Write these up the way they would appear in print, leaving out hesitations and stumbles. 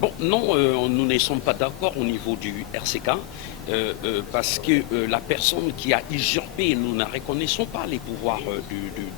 Bon, non, nous ne sommes pas d'accord au niveau du RCK parce que la personne qui a usurpé, nous ne reconnaissons pas les pouvoirs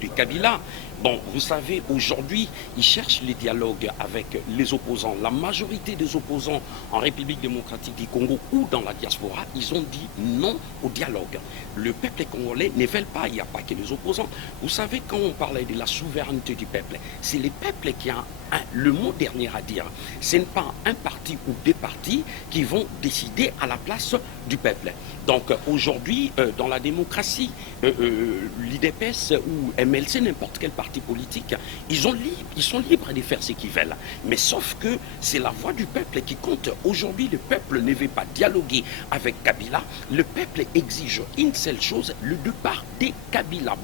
du Kabila. Bon, vous savez, aujourd'hui, ils cherchent le dialogue avec les opposants. La majorité des opposants en République démocratique du Congo ou dans la diaspora, ils ont dit non au dialogue. Le peuple congolais ne veut pas, il n'y a pas que les opposants. Vous savez, quand on parlait de la souveraineté du peuple, c'est le peuple qui a le mot dernier à dire. Ce n'est pas un parti ou des partis qui vont décider à la place du peuple. Donc aujourd'hui, dans la démocratie, l'IDPS ou MLC, n'importe quel parti politique, ils sont libres de faire ce qu'ils veulent. Mais sauf que c'est la voix du peuple qui compte. Aujourd'hui, le peuple ne veut pas dialoguer avec Kabila. Le peuple exige une seule chose, le départ des Kabila.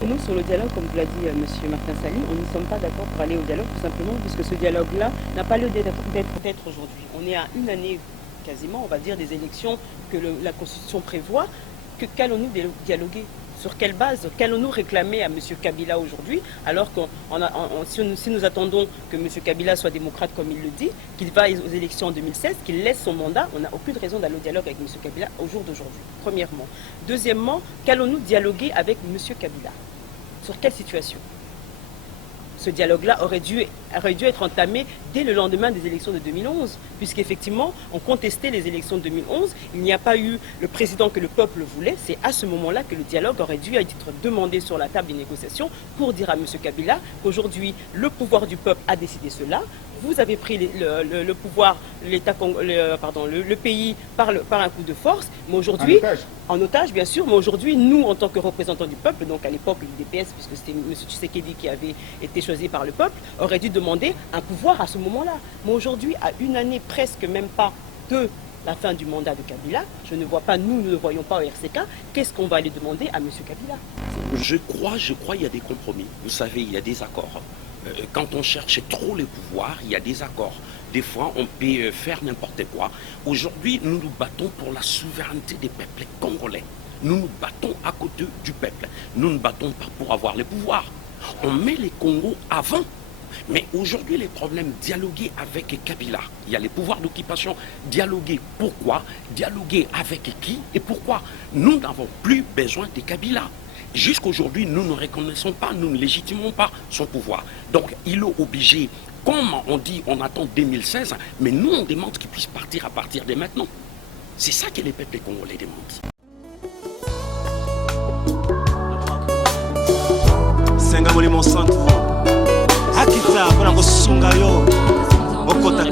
Nous, sur le dialogue, comme vous l'a dit M. Martin Sali, on ne sommes pas d'accord pour aller au dialogue, tout simplement, puisque ce dialogue-là n'a pas lieu d'être aujourd'hui. On est à une année quasiment, on va dire, des élections que la Constitution prévoit. Qu'allons-nous dialoguer? Sur quelle base? Qu'allons-nous réclamer à M. Kabila aujourd'hui? Alors que si nous attendons que M. Kabila soit démocrate comme il le dit, qu'il va aux élections en 2016, qu'il laisse son mandat, on n'a aucune raison d'aller au dialogue avec M. Kabila au jour d'aujourd'hui, premièrement. Deuxièmement, qu'allons-nous dialoguer avec M. Kabila? Sur quelle situation? Ce dialogue-là aurait dû être entamé dès le lendemain des élections de 2011, puisqu'effectivement, on contestait les élections de 2011, il n'y a pas eu le président que le peuple voulait, c'est à ce moment-là que le dialogue aurait dû être demandé sur la table des négociations pour dire à M. Kabila qu'aujourd'hui, le pouvoir du peuple a décidé cela, vous avez pris le pouvoir, le pays par un coup de force, mais aujourd'hui, en otage bien sûr, mais aujourd'hui, nous, en tant que représentants du peuple, donc à l'époque l'UDPS, puisque c'était M. Tshisekedi qui avait été choisi par le peuple, aurait dû demander un pouvoir à ce moment-là. Mais aujourd'hui, à une année presque même pas de la fin du mandat de Kabila, je ne vois pas, nous ne le voyons pas au RCK, qu'est-ce qu'on va aller demander à M. Kabila? Je crois, il y a des compromis. Vous savez, il y a des accords. Quand on cherche trop le pouvoir, il y a des accords. Des fois, on peut faire n'importe quoi. Aujourd'hui, nous nous battons pour la souveraineté des peuples congolais. Nous nous battons à côté du peuple. Nous ne battons pas pour avoir le pouvoir. On met les Congos avant. Mais aujourd'hui, les problèmes, dialoguer avec Kabila. Il y a les pouvoirs d'occupation. Dialoguer pourquoi? Dialoguer avec qui et pourquoi? Nous n'avons plus besoin de Kabila. Jusqu'aujourd'hui, nous ne reconnaissons pas, nous ne légitimons pas son pouvoir. Donc, il est obligé, comme on dit, on attend 2016, mais nous, on demande qu'il puisse partir à partir de maintenant. C'est ça que les peuples congolais demandent. Senga Molimo Centre, Akita, Bonango Sungayo, Okota.